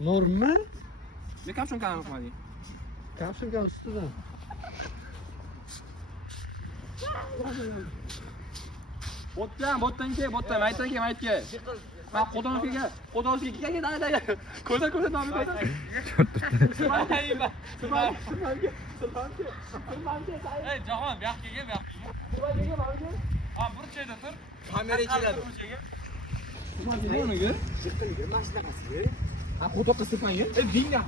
Norma? Ne kapşon kanal yapmadın? Kapşonga ustidan. Botdan ke, maytdan ke. Ha, qo'donskiga, ke, dayda. Ko'rsat, nomi ko'rsat. Ey, Jahon, bu yoqqa kelgin, bu yoqqa kelgin. Ha, burchakda tur. Kamera keladi. Nimaga? Ha, qo'toqqa sirpanga. Dinga.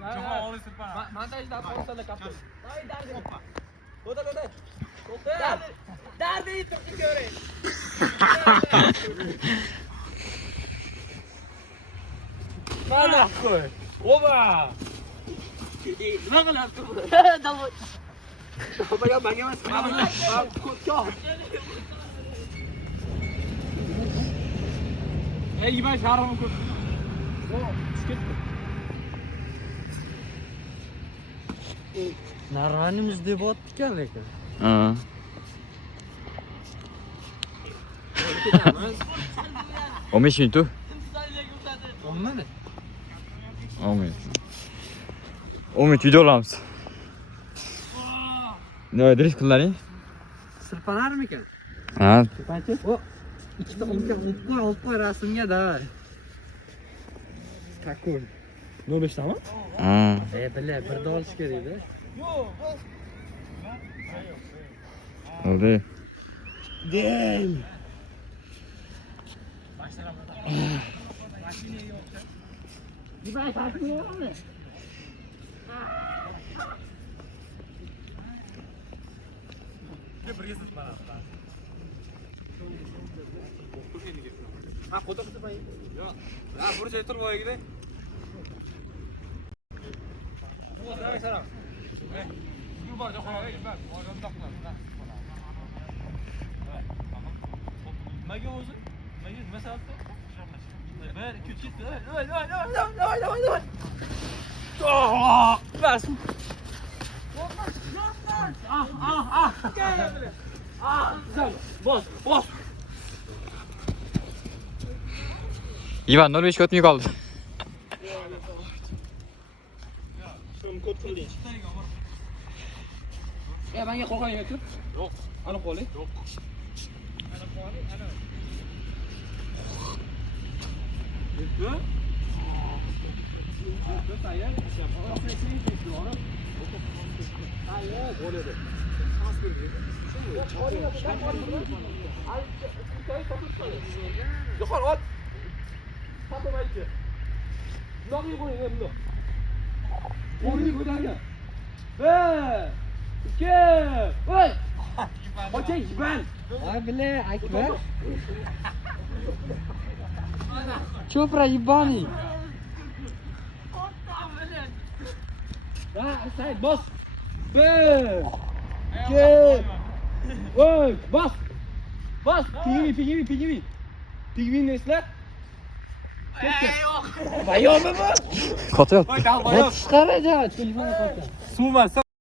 Jahon olib sirpana. Montajda qo'rsala kaptur. Ay, dardi. Hoppa. To'da. Dardi turib ko'ray. Mana qo'y. Oba. Nima qilyapti bu? Davot. Baga emas. Ko'kko. Ey, yibay sharim ko'p. Narvanimiz deb otdik lekin. Ha. O 15 minutu? 10 minut. 10 minut. 10 minut video olamiz. Ne öderiz kunları? Sirpanarmikan? Ha. O ikkita olib qo'y rasmga da. Takul. 05 tami? Ha. Bila, birda olish kerak-da. Oldu. Dem. Yibay tartibmi? Ha, qo'toq sirpang. Yo'q. Ha, burchakda tur boyagida. Davay salam. Ey, bor, Jahon, ey, bor. Oyonda qilar. Nimaga o'zi? Nimaga nima sababda? 1 2 3 davay. Bas. Bos. İvan 05 kötü mü kaldı? Ya, menga qo'rqaning yo'q. Yo'q. Ana qo'li? Yo'q. Yo'qol, ot. Tatomaychi. Bundoq qo'ying, bundoq. O'rni ko'targa. 1 2 voy. Ochang jiban. Ay bila, Akbar. Chopra yibani. Ha, sayt bos. 1 2 voy, bos. Pingvin. Pingvin esla. Yo'q. Bayonmi bu? Katı yok. Chiqaraja, telefonni qoldir. Suvmas.